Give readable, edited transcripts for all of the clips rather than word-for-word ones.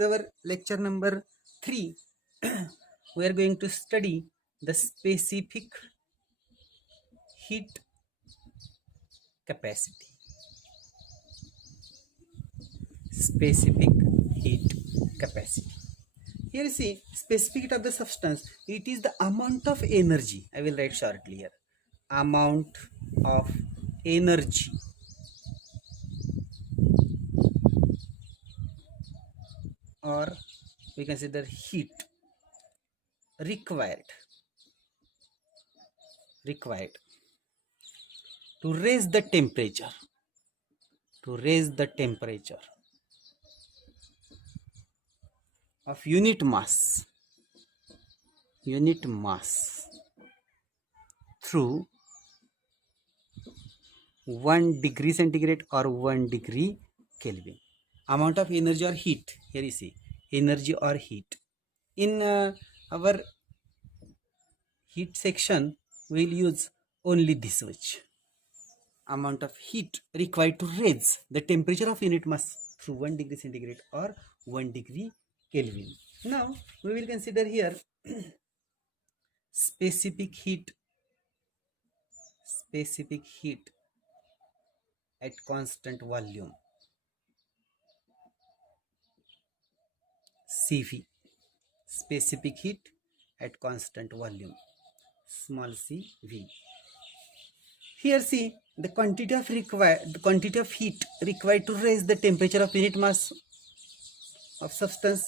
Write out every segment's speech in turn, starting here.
is our lecture number 3. We are going to study the specific heat capacity. Specific heat capacity. Here you see specific heat of the substance. It is the amount of energy. I will write shortly here. Amount of energy or we consider heat required to raise the temperature of unit mass through 1 degree centigrade or 1 degree Kelvin. Amount of energy or heat. Here you see energy or heat. In our heat section we will use only this much. Amount of heat required to raise the temperature of unit mass through 1 degree centigrade or 1 degree Kelvin. Now we will consider here specific heat at constant volume, CV. Specific heat at constant volume, small cv. Here see the quantity of heat required to raise the temperature of unit mass of substance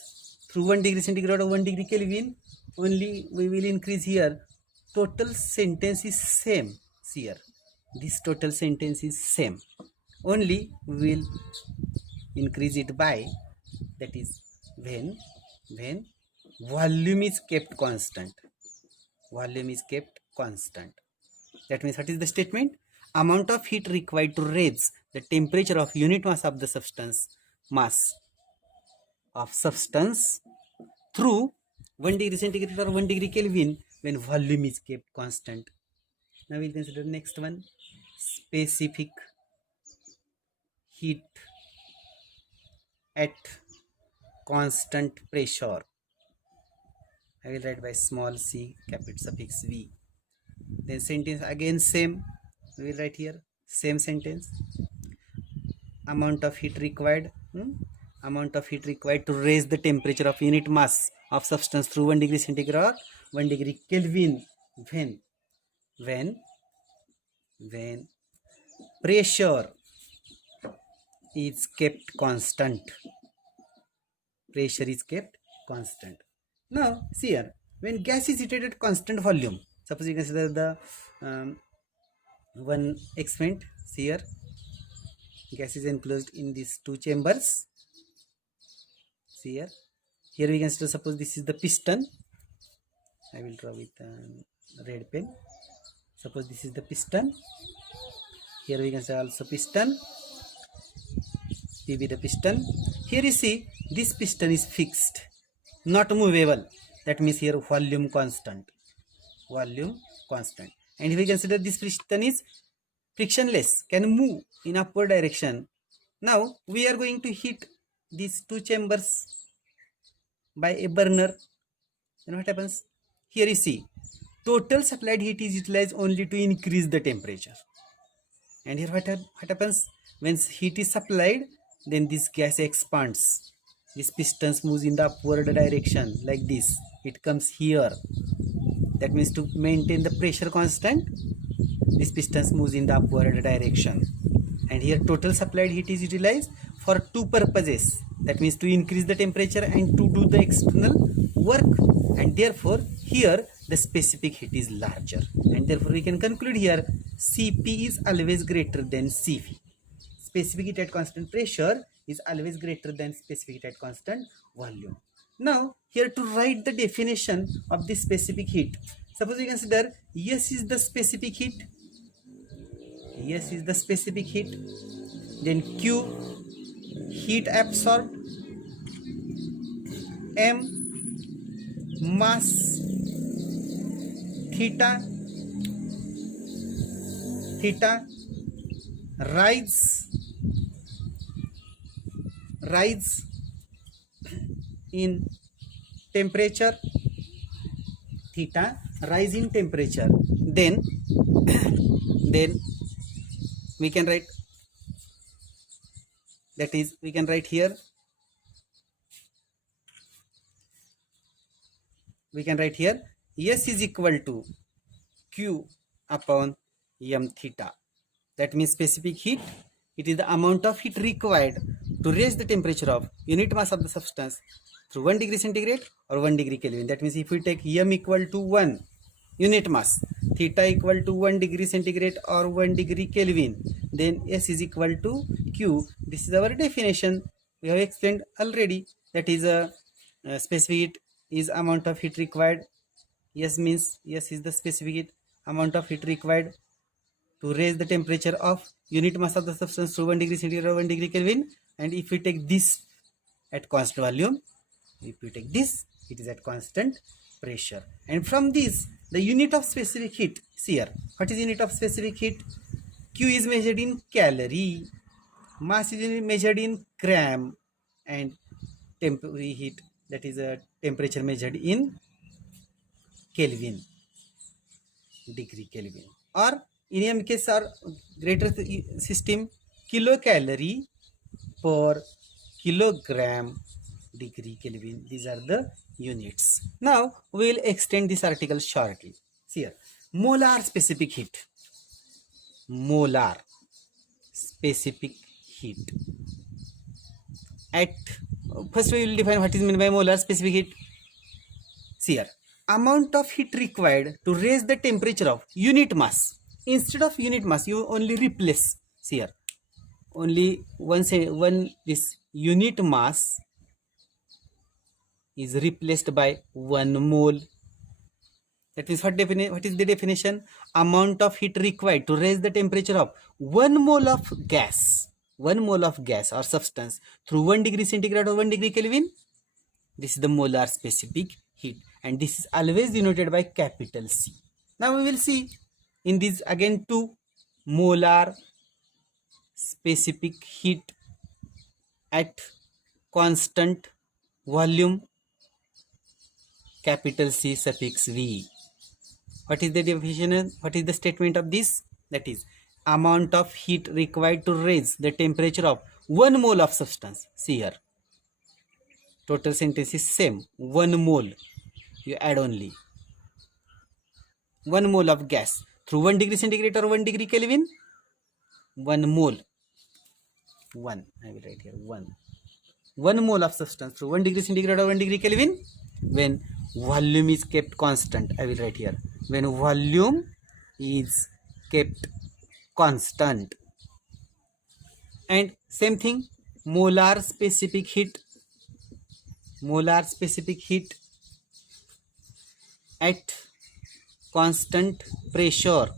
through 1 degree centigrade or 1 degree Kelvin. Only we will increase here. Total sentence is same here. This total sentence is same. Only we will increase it by, that is when volume is kept constant. That means what is the statement? Amount of heat required to raise the temperature of unit mass of the substance through 1 degree centigrade or 1 degree Kelvin when volume is kept constant. Now we'll consider next one, specific heat at constant pressure. I will write by small c, capital suffix v. Then sentence again same. We will write here same sentence. Amount of heat required. Amount of heat required to raise the temperature of unit mass of substance through 1 degree centigrade or 1 degree Kelvin when pressure is kept constant. Now see here, when gas is heated at constant volume, suppose you consider the one experiment. See here, gas is enclosed in these two chambers. See here we consider, suppose this is the piston. I will draw with a red pen. Suppose this is the piston. Here we can say also piston. PB the piston. Here you see this piston is fixed, not movable. That means here volume constant. And if we consider this piston is frictionless, can move in upward direction. Now we are going to heat these two chambers by a burner. Then what happens? Here you see total supplied heat is utilized only to increase the temperature. And here what happens? When heat is supplied, then this gas expands. This piston moves in the upward direction like this. It comes here. That means to maintain the pressure constant, this piston moves in the upward direction. And here total supplied heat is utilized for two purposes. That means to increase the temperature and to do the external work. And therefore here the specific heat is larger. And therefore we can conclude here Cp is always greater than Cv. Specific heat at constant pressure is always greater than specific heat at constant volume. Now here to write the definition of this specific heat, suppose you consider S is the specific heat. Then Q heat absorbed, M mass, theta rise, in temperature, theta rise in temperature, then we can write, that is we can write here, S is equal to Q upon m theta. That means specific heat, it is the amount of heat required to raise the temperature of unit mass of the substance through 1 degree centigrade or 1 degree Kelvin. That means if we take m equal to 1 unit mass, theta equal to 1 degree centigrade or 1 degree Kelvin, then S is equal to Q. This is our definition. We have explained already. That is a specific heat is amount of heat required. S means S is the specific heat, amount of heat required to raise the temperature of unit mass of the substance through 1 degree centigrade or 1 degree Kelvin. And if we take this at constant volume, if we take this, it is at constant pressure. And from this, the unit of specific heat, see here, what is unit of specific heat? Q is measured in calorie, mass is measured in gram, and temporary heat, that is a temperature measured in Kelvin, degree Kelvin, or in m case or greater system, kilocalorie per kilogram degree Kelvin. These are the units. Now we will extend this article shortly. See here, molar specific heat. Molar specific heat. At first we will define what is meant by molar specific heat. See here, amount of heat required to raise the temperature of unit mass. Instead of unit mass, you only replace. See here, only one this unit mass is replaced by 1 mole. That means what is the definition? Amount of heat required to raise the temperature of 1 mole of gas, 1 mole of gas or substance through 1 degree centigrade or 1 degree Kelvin. This is the molar specific heat, and this is always denoted by capital C. Now we will see in this again two, molar specific heat at constant volume, capital C suffix V. What is the definition? What is the statement of this? That is amount of heat required to raise the temperature of 1 mole of substance. See here, total sentence is same, 1 mole. You add only 1 mole of gas through 1 degree centigrade or 1 degree Kelvin. 1 mole. 1. I will write here 1. 1 mole of substance through 1 degree centigrade or 1 degree Kelvin when volume is kept constant. I will write here when volume is kept constant. And same thing, molar specific heat. Molar specific heat at constant pressure,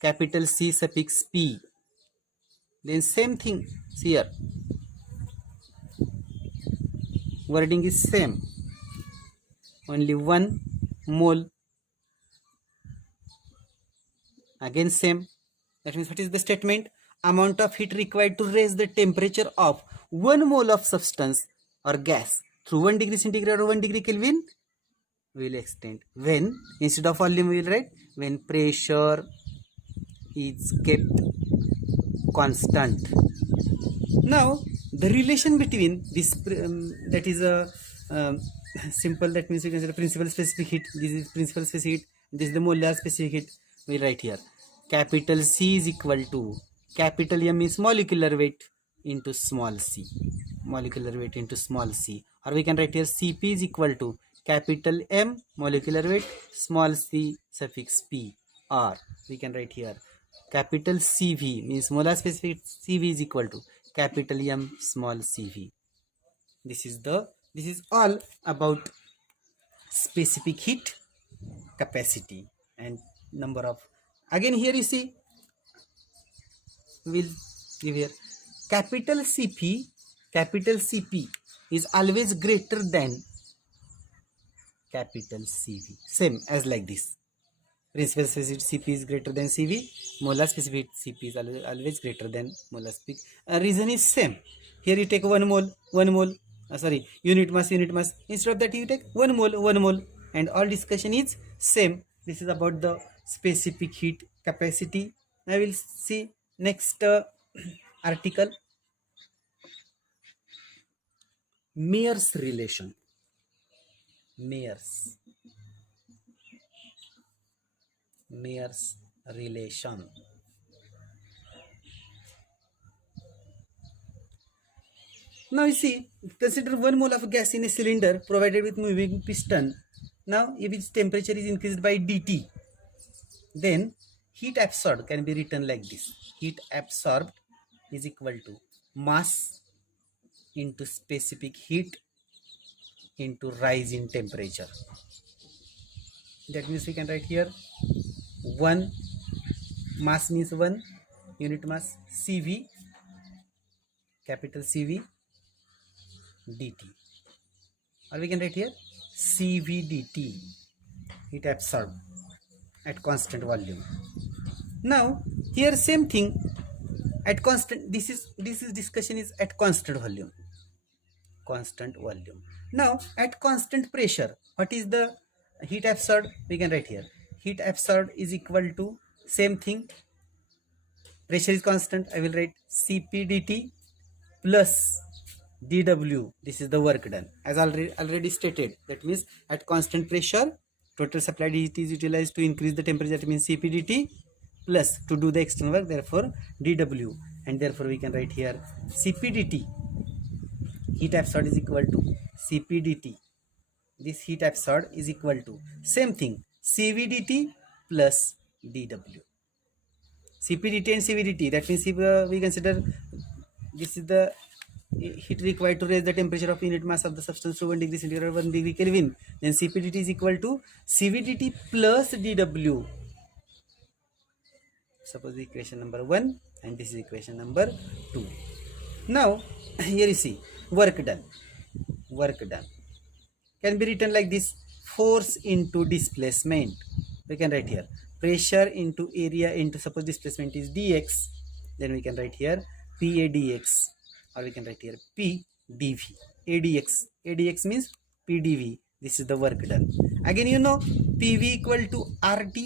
capital C suffix P. Then same thing, see here, wording is same, only 1 mole, again same. That means what is the statement? Amount of heat required to raise the temperature of 1 mole of substance or gas through 1 degree centigrade or 1 degree Kelvin. We will extend when, instead of volume we will write when pressure is kept constant. Now the relation between this that is a simple, that means you can say the principal specific heat. This is principal specific heat, this is the molar specific heat. We write here capital C is equal to capital M is molecular weight into small c, molecular weight into small c, or we can write here Cp is equal to capital M molecular weight small c suffix P, or we can write here capital Cv means molar specific Cv is equal to capital M small cv. This is all about specific heat, capacity, and number of. Again here you see, we'll give here capital Cp is always greater than capital Cv, same as like this. Principal specific Cp is greater than Cv, molar specific Cp is always greater than molar specific. Reason is same. Here you take 1 mole, unit mass. Instead of that, you take 1 mole, and all discussion is same. This is about the specific heat capacity. I will see next article. Mayer's relation. Mayer's relation. Now you see, consider 1 mole of gas in a cylinder provided with moving piston. Now if its temperature is increased by dT, then heat absorbed can be written like this. Heat absorbed is equal to mass into specific heat into rise in temperature. That means we can write here 1 mass means 1 unit mass, CV, capital CV dt, or we can write here CV dt, heat absorbed at constant volume. Now here same thing at constant, this is discussion is at constant volume. Now at constant pressure, what is the heat absorbed? We can write here heat absorbed is equal to same thing, pressure is constant, I will write Cp dt plus dW. This is the work done, as already stated. That means at constant pressure total supplied heat is utilized to increase the temperature, that means Cp dt, plus to do the external work, therefore dW, and therefore we can write here Cp dt, heat absorbed is equal to Cp dt. This heat absorbed is equal to same thing Cv dt plus dW. Cp dt and Cv dt, that means if we consider this is the heat required to raise the temperature of unit mass of the substance to 1 degree centigrade or 1 degree Kelvin, then Cp dt is equal to Cv dt plus dW. Suppose the equation number 1, and this is equation number 2. Now here you see work done can be written like this: force into displacement. We can write here pressure into area into, suppose displacement is dx, then we can write here pa dx, or we can write here p dv. adx means p dv. This is the work done. Again you know pv equal to rt,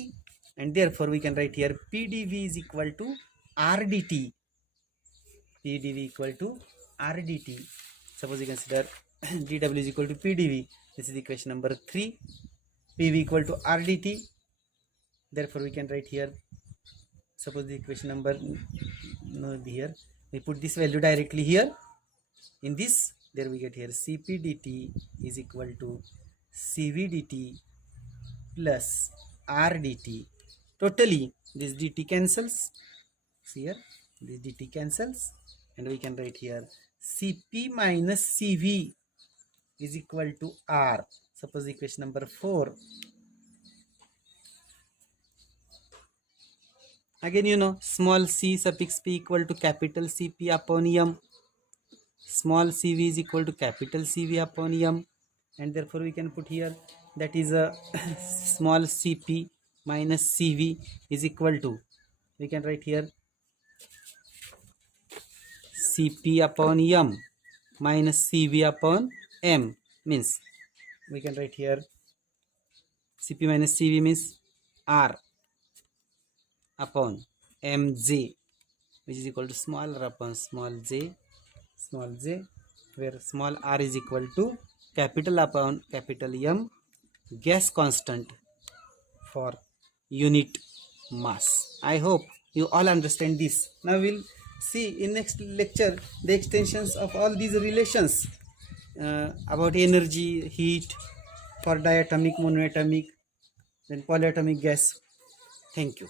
and therefore we can write here pdv is equal to rdt. pdv equal to rdt. Suppose you consider dw is equal to pdv. This is equation number 3. pv equal to rdt. Therefore we can write here, suppose the equation number here, we put this value directly here in this, there we get here Cp dt is equal to Cv dt plus rdt. Totally this dt cancels, see here this dt cancels, and we can write here Cp minus Cv is equal to R. Suppose equation number 4. Again you know small c suffix p equal to capital Cp upon m, small cv is equal to capital Cv upon m, and therefore we can put here that is a small Cp minus Cv is equal to, we can write here Cp upon m minus Cv upon m, means we can write here Cp minus Cv means R upon mj, which is equal to small r upon small j, where small r is equal to capital upon capital M, gas constant for unit mass. I hope you all understand this. Now we'll see in next lecture the extensions of all these relations about energy, heat for diatomic, monoatomic, then polyatomic gas. Thank you.